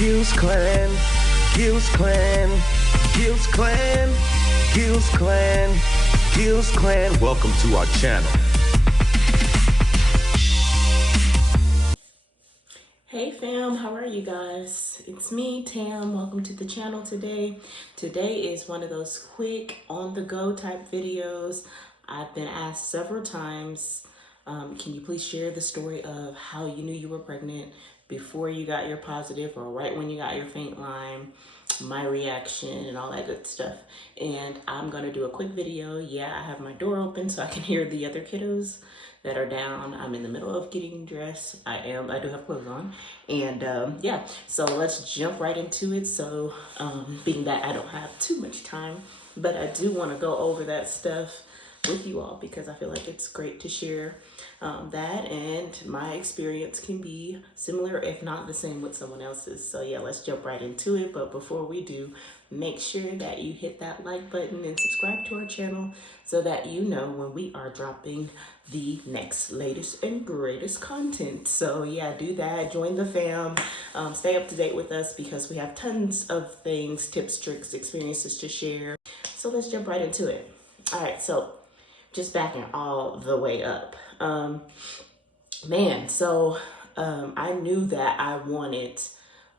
Gills Clan, Gills Clan, Gills Clan, Gills Clan, Gills Clan. Welcome to our channel. Hey fam, how are you guys? It's me, Tam. Welcome to the channel today. Today is one of those quick on-the-go type videos. I've been asked several times, can you please share the story of how you knew you were pregnant before you got your positive or right when you got your faint line, my reaction and all that good stuff. And I'm gonna do a quick video. Yeah, I have my door open so I can hear the other kiddos that are down. I'm in the middle of getting dressed. I do have clothes on. And yeah, so let's jump right into it. So being that I don't have too much time, but I do want to go over that stuff with you all because I feel like it's great to share that, and my experience can be similar if not the same with someone else's. So yeah, let's jump right into it. But before we do, make sure that you hit that like button and subscribe to our channel so that you know when we are dropping the next latest and greatest content. So yeah, do that, join the fam, stay up to date with us because we have tons of things, tips, tricks, experiences to share. So let's jump right into it. All right, so just backing all the way up. I knew that I wanted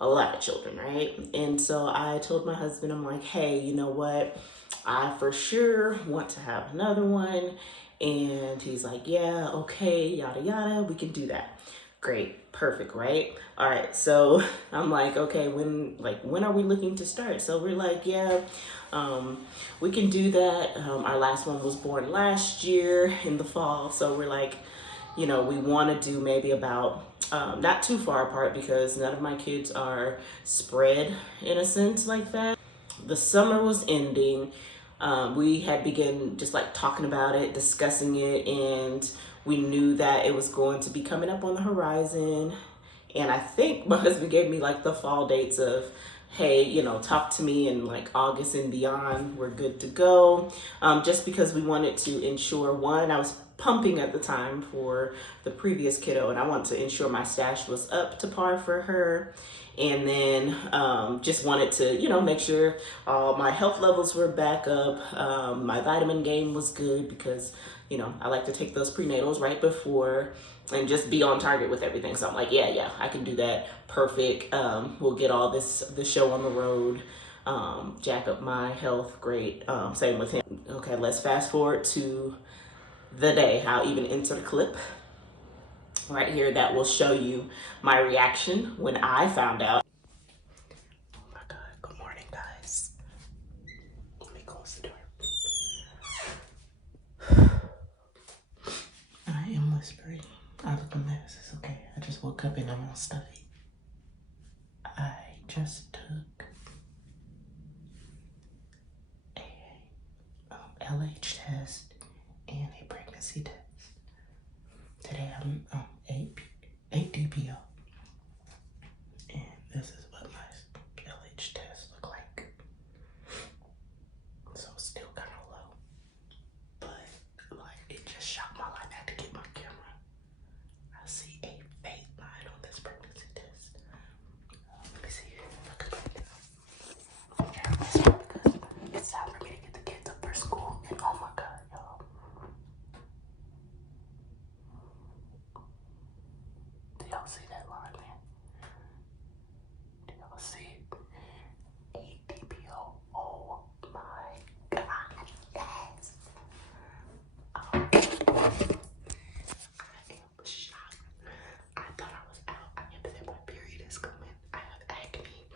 a lot of children, right? And so I told my husband, I'm like, hey, you know what? I for sure want to have another one. And he's like, yeah, okay, yada, yada, we can do that. Great, perfect, right? All right, so I'm like, okay, when are we looking to start? So we're like, yeah, we can do that. Our last one was born last year in the fall. So we're like, you know, we want to do maybe about, not too far apart because none of my kids are spread in a sense like that. The summer was ending. We had begun just like talking about it, discussing it, and we knew that it was going to be coming up on the horizon. And I think my husband gave me like the fall dates of, hey, you know, talk to me in like August and beyond, we're good to go. Just because we wanted to ensure, one, I was pumping at the time for the previous kiddo and I wanted to ensure my stash was up to par for her. And then just wanted to, you know, make sure all my health levels were back up. My vitamin game was good because, you know, I like to take those prenatals right before and just be on target with everything. So I'm like, yeah, I can do that. Perfect. We'll get all the show on the road. Jack up my health. Great. Same with him. Okay, let's fast forward to the day. I'll even insert a clip right here that will show you my reaction when I found out. Oh my God, good morning guys. Let me close the door. I am whispering. I look a mess, it's okay. I just woke up and I'm all stuffy. I just took a LH test and a pregnancy test. Today I'm 8 DPO. And this is what my LH test look like. So still kind of low, but like it just shocked my life. I had to get my camera. I see a faint line on this pregnancy test. Let me see if I can break it up. Because it's time for me to get the kids up for school. And oh my God, y'all. Do y'all see that line, man? Do y'all see it? 8 DPO. Oh my God, yes. I am shocked. I thought I was out. I am that my period is coming. I have acne.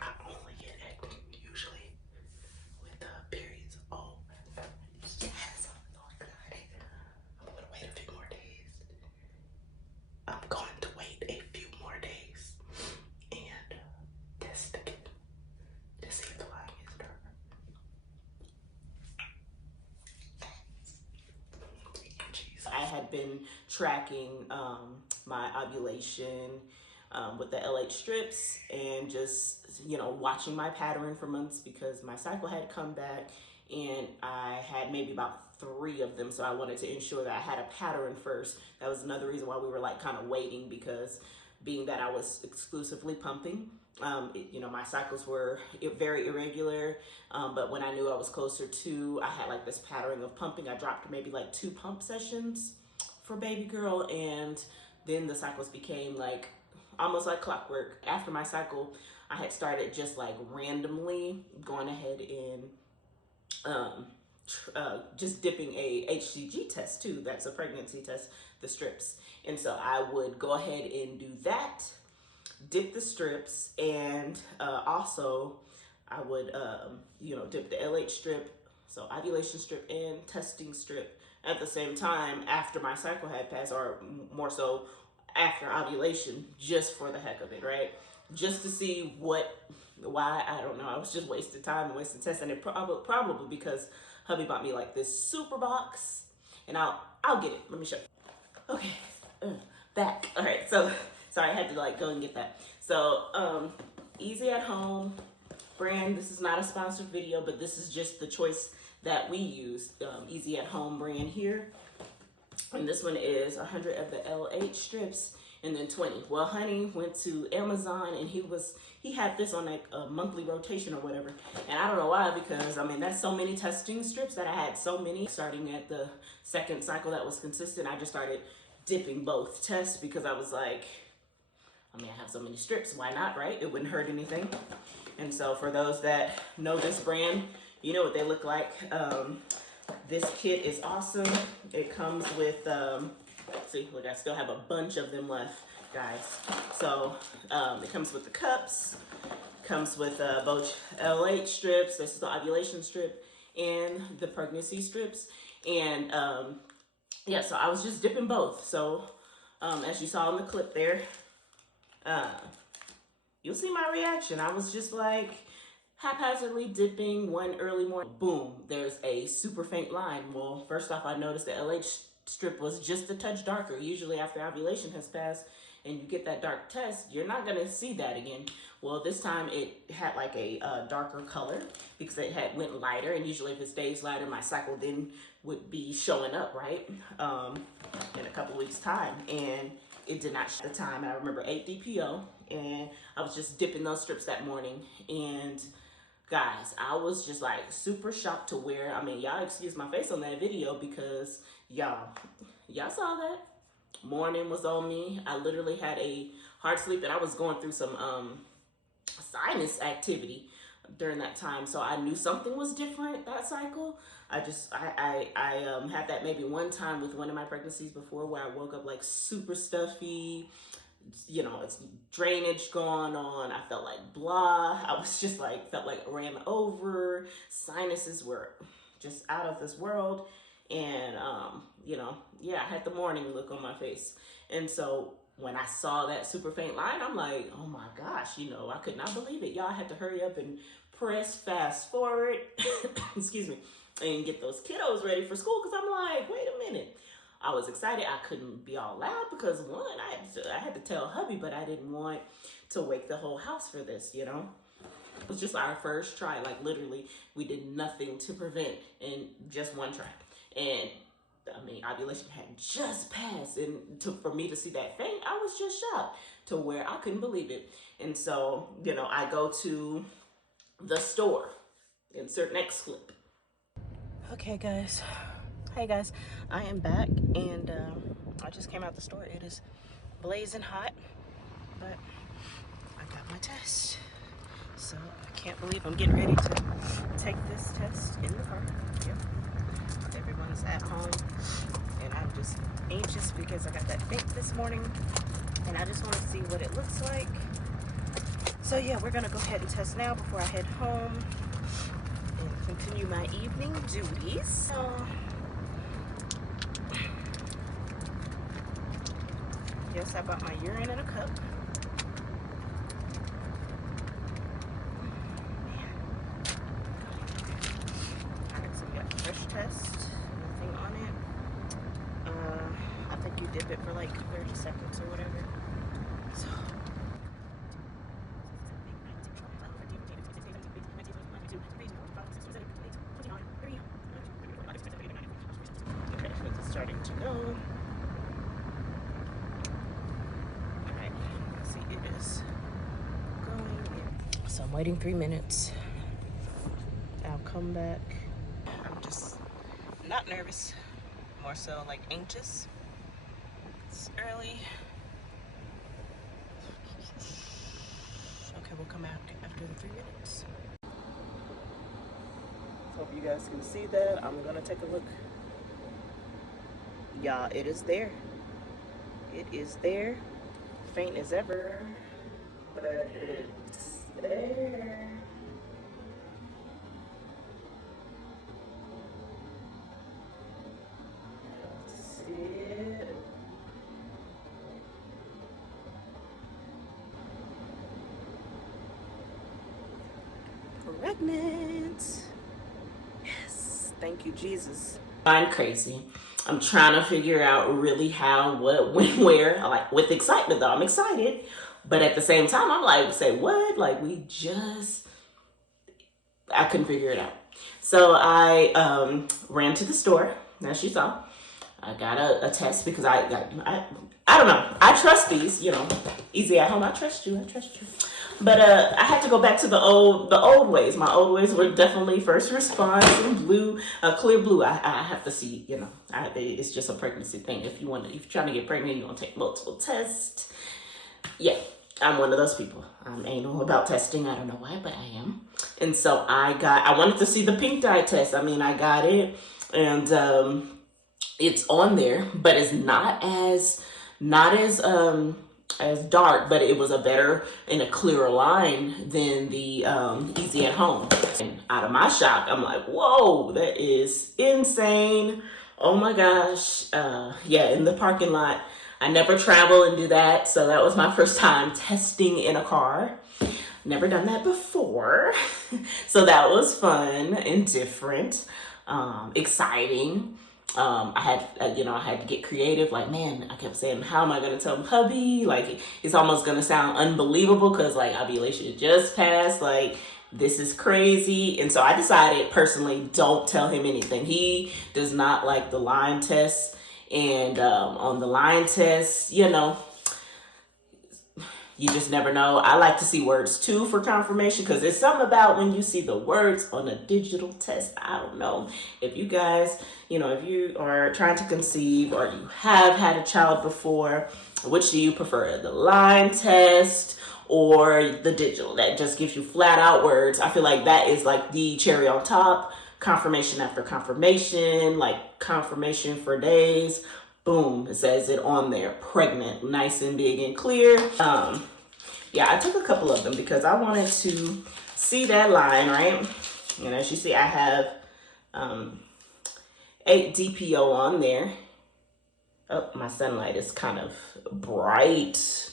I only get acne usually with periods. Oh, yes. I'm so excited. I'm going to wait a few more days. I'm going to wait a few more days and test again to see if the line is dark. I had been tracking my ovulation with the LH strips and just, you know, watching my pattern for months because my cycle had come back and I had maybe about 3 of them. So I wanted to ensure that I had a pattern first. That was another reason why we were like kind of waiting because being that I was exclusively pumping. You know, my cycles were very irregular, but when I knew I was closer to, I had like this pattern of pumping. I dropped maybe like 2 pump sessions for baby girl, and then the cycles became like almost like clockwork. After my cycle, I had started just like randomly going ahead and just dipping a HCG test too. That's a pregnancy test, the strips. And so I would go ahead and do that, dip the strips, and also I would, you know, dip the LH strip, so ovulation strip and testing strip at the same time after my cycle had passed, or more so after ovulation, just for the heck of it, right? Just to see why, I don't know. I was just wasting time and wasting tests, and it probably because hubby bought me like this super box, and I'll get it. Let me show you. Okay, back. All right, so sorry, I had to like go and get that. So Easy at Home brand. This is not a sponsored video, but this is just the choice that we use. Easy at Home brand here. And this one is 100 of the LH strips and then 20. Well, honey went to Amazon and he had this on like a monthly rotation or whatever. And I don't know why, because I mean, that's so many testing strips that I had so many. Starting at the second cycle that was consistent, I just started dipping both tests because I was like, I mean, I have so many strips, why not, right? It wouldn't hurt anything. And so for those that know this brand, you know what they look like. This kit is awesome. It comes with, see, look, I still have a bunch of them left, guys. So it comes with the cups, comes with both LH strips, this is the ovulation strip, and the pregnancy strips. And yeah, so I was just dipping both. So as you saw in the clip there, you'll see my reaction. I was just like, haphazardly dipping one early morning, boom, there's a super faint line. Well, first off, I noticed the LH strip was just a touch darker. Usually after ovulation has passed and you get that dark test, you're not gonna see that again. Well, this time it had like a darker color because it had went lighter, and usually if it stays lighter, my cycle then would be showing up, right? In a couple weeks time, and it did not show at the time. I remember 8 DPO, and I was just dipping those strips that morning, and guys, I was just like super shocked to where, I mean, y'all excuse my face on that video because y'all saw that. Morning was on me. I literally had a hard sleep, and I was going through some sinus activity during that time. So I knew something was different that cycle. I had that maybe one time with one of my pregnancies before where I woke up like super stuffy, you know, it's drainage going on. I felt like blah. I was just like, felt like ran over. Sinuses were just out of this world. And, you know, yeah, I had the morning look on my face. And so when I saw that super faint line, I'm like, oh my gosh, you know, I could not believe it. Y'all had to hurry up and press fast forward, excuse me, and get those kiddos ready for school. Cause I'm like, wait a minute. I was excited. I couldn't be all loud because one, I had to tell hubby, but I didn't want to wake the whole house for this, you know? It was just our first try. Like literally, we did nothing to prevent in just one try. And I mean, ovulation had just passed, and for me to see that faint, I was just shocked to where I couldn't believe it. And so, you know, I go to the store, insert next clip. Okay, guys. Hey guys, I am back, and I just came out the store. It is blazing hot, but I got my test. So I can't believe I'm getting ready to take this test in the car. Yep. Everyone's at home, and I'm just anxious because I got that faint this morning, and I just want to see what it looks like. So yeah, we're gonna go ahead and test now before I head home and continue my evening duties. Yes, I bought my urine in a cup. Alright, so we got fresh test, nothing on it. I think you dip it for like 30 seconds or whatever. So. Okay, so it's starting to go. Alright, waiting 3 minutes. I'll come back. I'm just not nervous, more so like anxious. It's early. Okay, we'll come back after the 3 minutes. Hope you guys can see that. I'm gonna take a look. Yeah, it is there. It is there. Faint as ever, but it's there. See it. Pregnant. Yes, thank you, Jesus. I'm crazy. I'm trying to figure out really how, what, when, where. Like, with excitement though, I'm excited. But at the same time, I'm like, say what? Like, I couldn't figure it out. So I ran to the store, as you saw. I got a test because I don't know. I trust these, you know, Easy at Home. I trust you. But I had to go back to the old ways. My old ways were definitely first response and blue, clear blue. I have to see, you know, it's just a pregnancy thing. If you're trying to get pregnant, you're gonna take multiple tests. Yeah, I'm one of those people. I'm anal about testing. I don't know why, but I am. And so I wanted to see the pink dye test. I mean, I got it, and it's on there, but it's not as dark, but it was a better and a clearer line than the Easy at Home. And out of my shock, I'm like, whoa, that is insane. Oh my gosh. Yeah, in the parking lot. I never travel and do that, so that was my first time testing in a car. Never done that before. So that was fun and different, exciting. I had to get creative. Like, man, I kept saying, how am I going to tell hubby? Like, it's almost going to sound unbelievable because, like, ovulation just passed. Like, this is crazy. And so I decided personally, don't tell him anything. He does not like the line test. And on the line test, you know, you just never know. I like to see words too for confirmation, because there's something about when you see the words on a digital test. I don't know if you guys, you know, if you are trying to conceive or you have had a child before, which do you prefer, the line test or the digital that just gives you flat out words? I feel like that is like the cherry on top. Confirmation after confirmation, like confirmation for days. Boom, it says it on there, pregnant, nice and big and clear. Yeah, I took a couple of them because I wanted to see that line, right? And as you see, I have 8 DPO on there. Oh, my sunlight is kind of bright.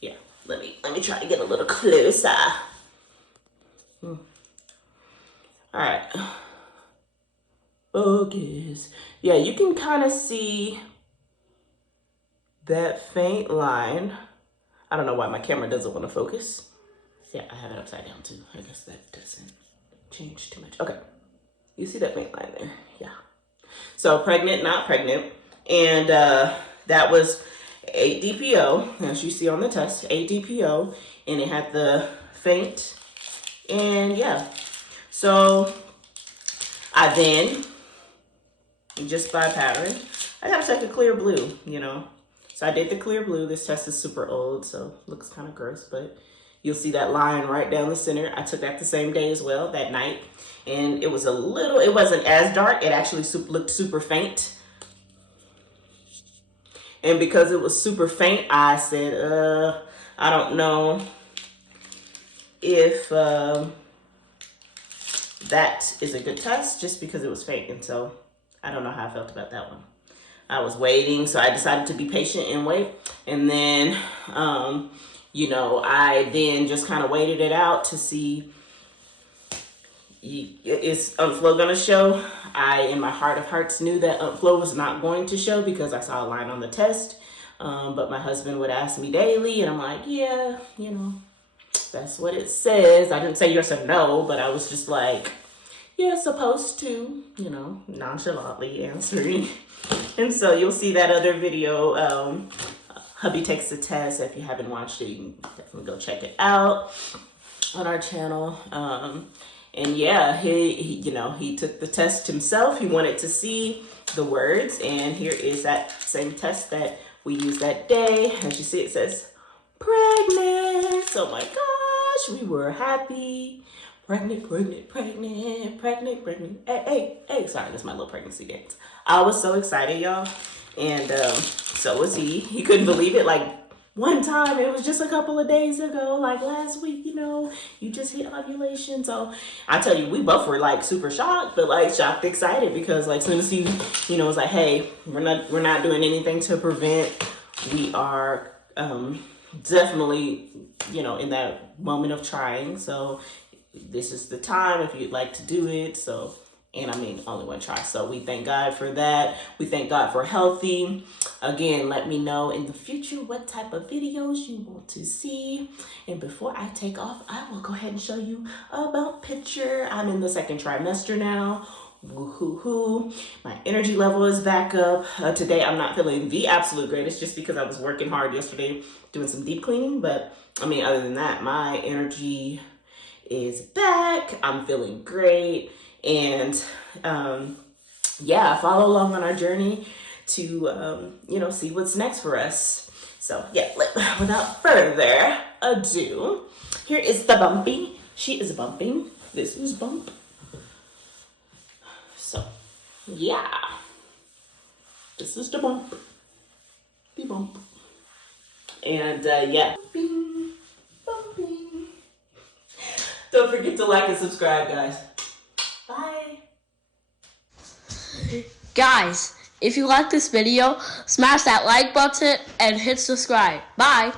Yeah, let me try to get a little closer. All right. Focus. Yeah, you can kind of see that faint line. I don't know why my camera doesn't want to focus. Yeah, I have it upside down too. I guess that doesn't change too much. Okay, you see that faint line there? Yeah. So pregnant, not pregnant. And that was 8 DPO, as you see on the test, 8 DPO, and it had the faint. And yeah, so I then, just by pattern, I gotta take a clear blue, you know. So I did the clear blue. This test is super old, so looks kind of gross, but you'll see that line right down the center. I took that the same day as well, that night. And it was it wasn't as dark. It actually looked super faint. And because it was super faint, I said, I don't know if that is a good test, just because it was faint. And so I don't know how I felt about that one. I was waiting, so I decided to be patient and wait. And then, you know, I then just kind of waited it out to see, is Flow gonna show? I, in my heart of hearts, knew that Flow was not going to show because I saw a line on the test. But my husband would ask me daily, and I'm like, yeah, you know, that's what it says. I didn't say yes or no, but I was just like, yeah, supposed to, you know, nonchalantly answering. And so you'll see that other video, Hubby Takes the Test. If you haven't watched it, you can definitely go check it out on our channel. And yeah, he took the test himself. He wanted to see the words, and here is that same test that we used that day. As you see, it says pregnant. Oh my gosh, we were happy. Pregnant. Hey. Sorry, that's my little pregnancy dance. I was so excited, y'all. And so was he. He couldn't believe it. Like, one time, it was just a couple of days ago, like last week, you just hit ovulation. So I tell you, we both were like super shocked, but like shocked, excited, because like soon as he, was like, hey, we're not doing anything to prevent. We are definitely, in that moment of trying. So this is the time if you'd like to do it. So, and I mean, only one try. So we thank God for that. We thank God for healthy. Again, let me know in the future what type of videos you want to see. And before I take off, I will go ahead and show you about picture. I'm in the second trimester now. Woo-hoo-hoo. My energy level is back up. Today, I'm not feeling the absolute greatest just because I was working hard yesterday doing some deep cleaning. But I mean, other than that, my energy is back. I'm feeling great. And follow along on our journey to see what's next for us. So yeah, without further ado, here is the bumpy. She is bumping. This is bump. So yeah, this is the bump. The bump. And bumping. Don't forget to like and subscribe, guys. Bye. Guys, if you like this video, smash that like button and hit subscribe. Bye.